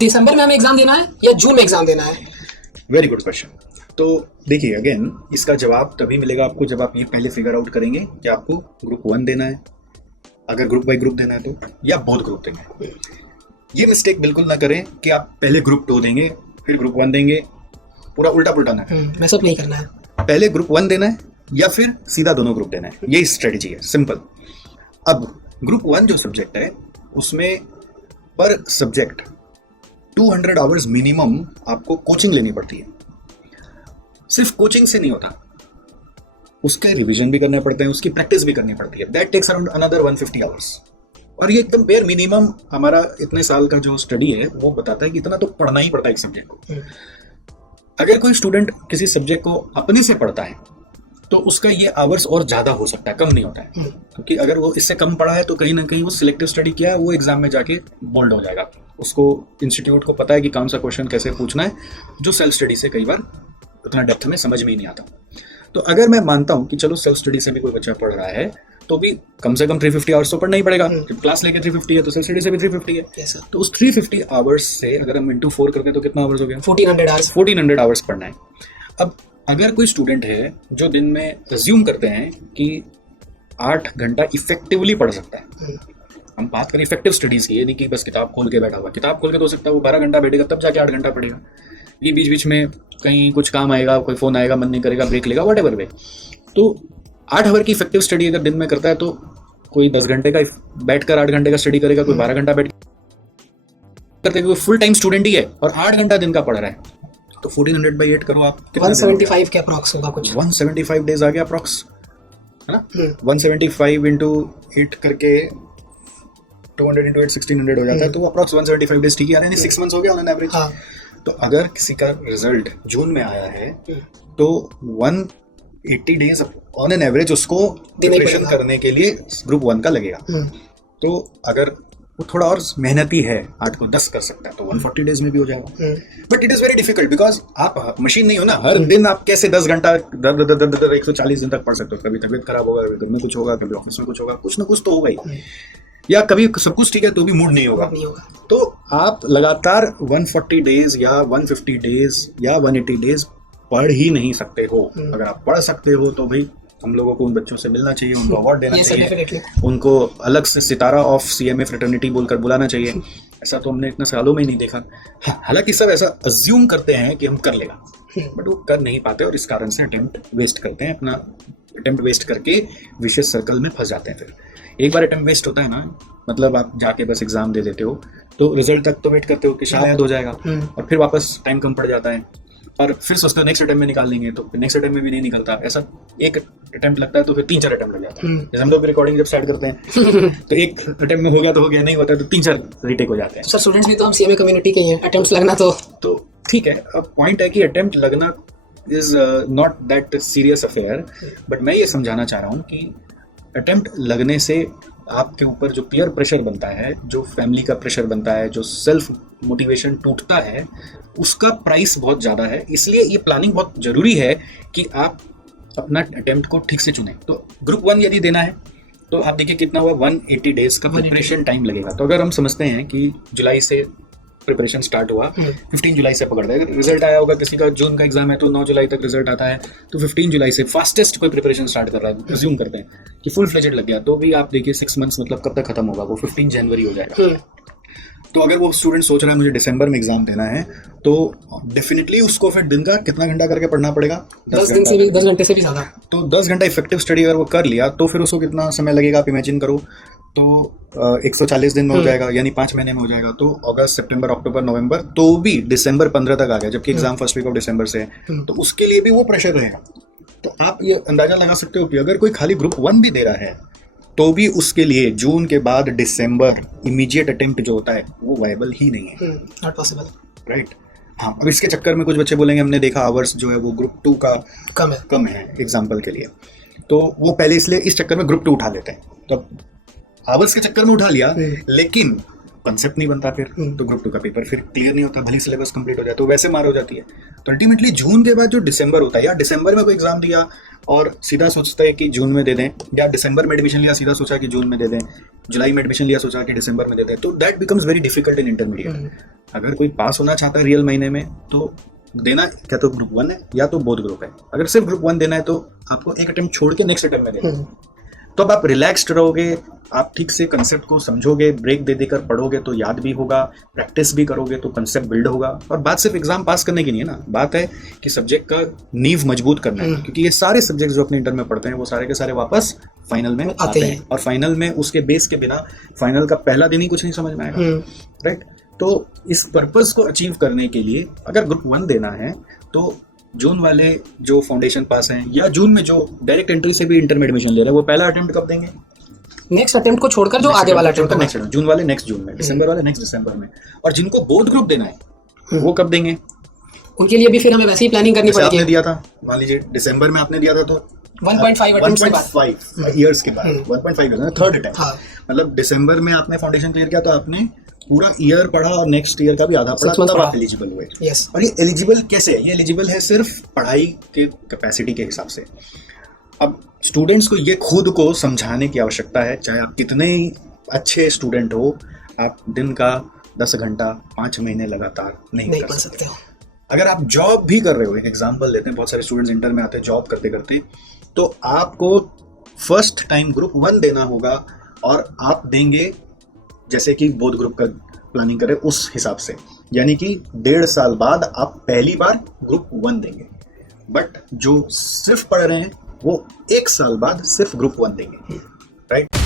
दिसंबर में हमें एग्जाम देना है या जून में एग्जाम देना है? Very good question. तो देखिए अगेन इसका जवाब तभी मिलेगा आपको जब आप ये पहले फिगर आउट करेंगे कि आपको ग्रुप 1 देना है, अगर ग्रुप बाई ग्रुप देना है तो, या बोथ ग्रुप देंगे। ये मिस्टेक बिल्कुल ना करें कि आप पहले ग्रुप 2 देंगे फिर ग्रुप 1 देंगे, पूरा उल्टा पुल्टा ना है। मैं सब नहीं करना है, पहले ग्रुप 1 देना है या फिर सीधा दोनों ग्रुप देना है, यही स्ट्रेटेजी है, सिंपल। अब ग्रुप 1 जो सब्जेक्ट है उसमें पर सब्जेक्ट 200 आवर्स मिनिमम आपको कोचिंग लेनी पड़ती है। सिर्फ कोचिंग से नहीं होता, उसके रिवीजन भी करने पड़ते हैं, उसकी प्रैक्टिस भी करनी पड़ती है। That takes around another 150 hours. और ये एकदम बेयर मिनिमम हमारा इतने साल का जो स्टडी है वो बताता है कि इतना तो पढ़ना ही पड़ता है एक सब्जेक्ट को। अगर कोई स्टूडेंट किसी सब्जेक्ट को अपने से पढ़ता है तो उसका ये आवर्स और ज्यादा हो सकता है, कम नहीं होता है। क्योंकि अगर वो इससे कम पढ़ा है तो कहीं ना कहीं वो सिलेक्टिव स्टडी किया है, वो एग्जाम में जाके बोल्ड हो जाएगा। उसको इंस्टीट्यूट को पता है कि कौन सा क्वेश्चन कैसे पूछना है, जो सेल्फ स्टडी से कई बार उतना डेप्थ में समझ में ही नहीं आता। तो अगर मैं मानता हूँ कि चलो सेल्फ स्टडी से भी कोई बच्चा पढ़ रहा है तो भी कम से कम 350 आवर्स तो पढ़ना ही पड़ेगा। क्लास लेके 350 है तो सेल्फ स्टडी से भी 350 है। yes, तो उस 350 आवर्स से अगर हम इंटू 4 करते हैं तो कितना आवर्स हो गया? 1400 आवर्स। 1400 आवर्स पढ़ना है। अब अगर कोई स्टूडेंट है जो दिन में अज्यूम करते हैं कि 8 घंटा इफेक्टिवली पढ़ सकता है, हम बात करें इफेक्टिव स्टडीज की, ये नहीं कि बस किताब खोल के बैठा हुआ। किताब खोल के तो हो सकता है वो 12 घंटा बैठेगा तब जाके 8 घंटा पढ़ेगा। ये बीच बीच में कहीं कुछ काम आएगा, कोई फोन आएगा, मन नहीं करेगा, ब्रेक लेगा, व्हाटएवर वे। तो 8 आवर की इफेक्टिव स्टडी अगर दिन में करता है तो कोई 10 घंटे का बैठकर 8 घंटे का स्टडी करेगा, कोई 12 घंटा बैठ करते, कोई फुल टाइम स्टूडेंट ही है और 8 घंटा दिन का पढ़ रहा है। तो 1400 बाई 8 करो आप, 175 के अप्रॉक्स होगा कुछ। 175 डेज आ गया अप्रॉक्स, है ना? 175 इंटू 8 करके 200 इंटू 8 1600 हो जाता है। तो अप्रॉक्स 175 डेज, ठीक है, यानी 6 मंथ्स हो गया ऑन एन एवरेज। तो अगर किसी का रिजल्ट जून में आया है तो 180 डेज ऑन एन एवरेज उसको प्रिपरेशन करने के लिए ग्रुप 1 का लगेगा। तो अगर वो थोड़ा और मेहनती है, 8 को 10 कर सकता है तो 140 डेज में भी हो जाएगा। But it is very difficult because आप मशीन नहीं हो ना। हर दिन आप कैसे 10 घंटा 140 दिन तक पढ़ सकते हो? कभी तबीयत खराब होगा, कभी घर में कुछ होगा, कभी ऑफिस में कुछ होगा, कुछ ना कुछ तो होगा ही, या कभी सब कुछ ठीक है तो भी मूड नहीं होगा। तो आप लगातार 140 डेज या 150 डेज या 180 डेज पढ़ ही नहीं सकते हो। अगर आप पढ़ सकते हो तो भाई हम लोगों को उन बच्चों से मिलना चाहिए, उनको अवार्ड देना चाहिए, उनको अलग से सितारा ऑफ सीएमए फ्रेटर्निटी बोलकर बुलाना चाहिए। ऐसा तो हमने इतने सालों में ही नहीं देखा। हालांकि सब ऐसा अज्यूम करते हैं कि हम कर लेगा, बट वो कर नहीं पाते और इस कारण से अटेम्प्ट वेस्ट करते हैं। अपना अटेम्प्ट वेस्ट करके विशेष सर्कल में फंस जाते हैं। फिर एक बार अटेम्प्ट वेस्ट होता है ना, मतलब आप जाके बस एग्जाम दे देते हो तो रिजल्ट तक तो वेट करते हो कि शायद हो जाएगा, और फिर वापस टाइम कम पड़ जाता है और फिर सोचते हो नेक्स्ट अटेम्प्ट में निकाल लेंगे, तो नेक्स्ट अटेम्प्ट में भी नहीं निकलता। ऐसा एक अटेम्प्ट लगता है तो फिर 3-4 अटेम्प्ट लग जाता है। जैसे हम लोग रिकॉर्डिंग जब स्टार्ट करते हैं तो एक अटेम्प्ट में हो गया तो हो गया, नहीं होता तो 3-4 रीटेक हो जाते हैं। सर स्टूडेंट्स भी तो हम सीएमए कम्युनिटी के ही हैं, अटेम्प्ट्स लगना तो ठीक है। अब पॉइंट है कि अटेम्प्ट लगना is not that serious affair, but मैं ये समझाना चाह रहा हूँ कि अटेम्प्ट लगने से आपके ऊपर जो पीयर प्रेशर बनता है, जो फैमिली का प्रेशर बनता है, जो सेल्फ मोटिवेशन टूटता है, उसका प्राइस बहुत ज़्यादा है। इसलिए ये प्लानिंग बहुत ज़रूरी है कि आप अपना अटेम्प्ट को ठीक से चुनें। तो ग्रुप 1 यदि देना है तो आप देखिए कितना हुआ, 180 डेज का प्रिपरेशन टाइम लगेगा। तो अगर हम समझते हैं कि जुलाई से प्रिपरेशन स्टार्ट हुआ, 15 जुलाई से पकड़ रहे, रिजल्ट आया होगा किसी का, जून का एग्जाम है तो 9 जुलाई तक रिजल्ट आता है, तो 15 जुलाई से फास्टेस्ट कोई प्रिपरेशन स्टार्ट कर रहा है, अज्यूम करते हैं कि फुल फ्लेजेड लग गया, तो भी आप देखिए 6 मंथ्स मतलब कब तक खत्म होगा? वो 15 जनवरी हो जाएगा। तो अगर वो स्टूडेंट सोच रहा है मुझे दिसंबर में एग्जाम देना है तो डेफिनेटली उसको फिर दिन का कितना घंटा करके पढ़ना पड़ेगा? 10 घंटे से भी ज़्यादा। तो 10 घंटा इफेक्टिव स्टडी अगर वो कर लिया तो फिर उसको कितना समय लगेगा आप इमेजिन करो। तो 140 दिन में हो जाएगा, यानी 5 महीने में हो जाएगा। तो अगस्त, सितंबर, अक्टूबर, नवंबर, तो भी दिसंबर 15 तक आ गया, जबकि exam first week of December से है। तो उसके लिए भी वो प्रेशर रहेगा। तो आप ये अंदाजा लगा सकते हो कि अगर कोई खाली ग्रुप 1 भी दे रहा है तो भी उसके लिए जून के बाद दिसंबर इमीडिएट अटेम्प्ट जो होता है वो वायबल ही नहीं है, नॉट पॉसिबल, राइट? हाँ, अब इसके चक्कर में कुछ बच्चे बोलेंगे हमने देखा आवर्स जो है वो ग्रुप 2 का कम है एग्जाम्पल के लिए, तो वो पहले इसलिए इस चक्कर में ग्रुप 2 उठा लेते हैं। तो आवर्स के चक्कर में उठा लिया लेकिन कंसेप्ट नहीं बनता, फिर तो ग्रुप 2 का पेपर फिर क्लियर नहीं होता, भले सिलेबस कंप्लीट हो जाए तो वैसे मार हो जाती है। तो अल्टीमेटली जून के बाद जो दिसंबर होता है, या दिसंबर में कोई एग्जाम दिया और सीधा सोचते हैं कि जून में दे दें, या दिसंबर में एडमिशन लिया सीधा सोचा कि जून में दे दें, जुलाई में एडमिशन लिया सोचा कि दिसंबर में दे दें, तो that becomes very difficult in intermediate. अगर कोई पास होना चाहता है रियल महीने में तो देना क्या तो ग्रुप 1 है या तो बोथ ग्रुप है। अगर सिर्फ ग्रुप 1 देना है तो आपको एक अटेम्प्ट छोड़ के नेक्स्ट अटेम्प्ट में देना है। तो अब आप रिलैक्स्ड रहोगे, आप ठीक से कंसेप्ट को समझोगे, ब्रेक दे देकर पढ़ोगे तो याद भी होगा, प्रैक्टिस भी करोगे तो कंसेप्ट बिल्ड होगा। और बात सिर्फ एग्जाम पास करने की नहीं है ना, बात है कि सब्जेक्ट का नींव मजबूत करना है, क्योंकि ये सारे सब्जेक्ट जो अपने इंटर में पढ़ते हैं वो सारे के सारे वापस फाइनल में आते हैं, और फाइनल में उसके बेस के बिना फाइनल का पहला दिन ही कुछ नहीं समझ में आएगा, राइट। तो इस पर्पस को अचीव करने के लिए अगर ग्रुप 1 देना है तो जून वाले जो फाउंडेशन पास हैं या जून में जो डायरेक्ट एंट्री से भी इंटर में एडमिशन ले रहे हैं वो पहला अटेम्प्ट कब देंगे? नेक्स्ट अटेम्प्ट को छोड़कर जो आगे वाला अटेम्प्ट नेक्स्ट जून वाले नेक्स्ट जून में, दिसंबर वाले नेक्स्ट दिसंबर में। और जिनको बोथ ग्रुप देना है वो कब देंगे? उनके लिए भी फिर हमें वैसे ही प्लानिंग करनी पड़ेगी। आपने दिया था, मान लीजिए दिसंबर में आपने दिया था तो 1.5 ईयर्स के बाद 1.5 थर्ड अटेम्प्ट, मतलब दिसंबर में आपने फाउंडेशन क्लियर किया तो आपने पूरा ईयर पढ़ा और नेक्स्ट ईयर का भी आधा पढ़ा, तब आप एलिजिबल हुए। और ये एलिजिबल कैसे है? ये एलिजिबल है सिर्फ पढ़ाई के कैपेसिटी के हिसाब से। अब स्टूडेंट्स को ये खुद को समझाने की आवश्यकता है, चाहे आप कितने अच्छे स्टूडेंट हो, आप दिन का 10 घंटा 5 महीने लगातार नहीं कर सकते। अगर आप जॉब भी कर रहे हो, एक एग्जाम्पल देते हैं, बहुत सारे स्टूडेंट्स इंटर में आते हैं जॉब करते करते, तो आपको फर्स्ट टाइम ग्रुप 1 देना होगा और आप देंगे जैसे कि बोथ ग्रुप का प्लानिंग करें उस हिसाब से, यानी कि 1.5 साल बाद आप पहली बार ग्रुप 1 देंगे। बट जो सिर्फ पढ़ रहे हैं वो 1 साल बाद सिर्फ ग्रुप 1 देंगे, राइट।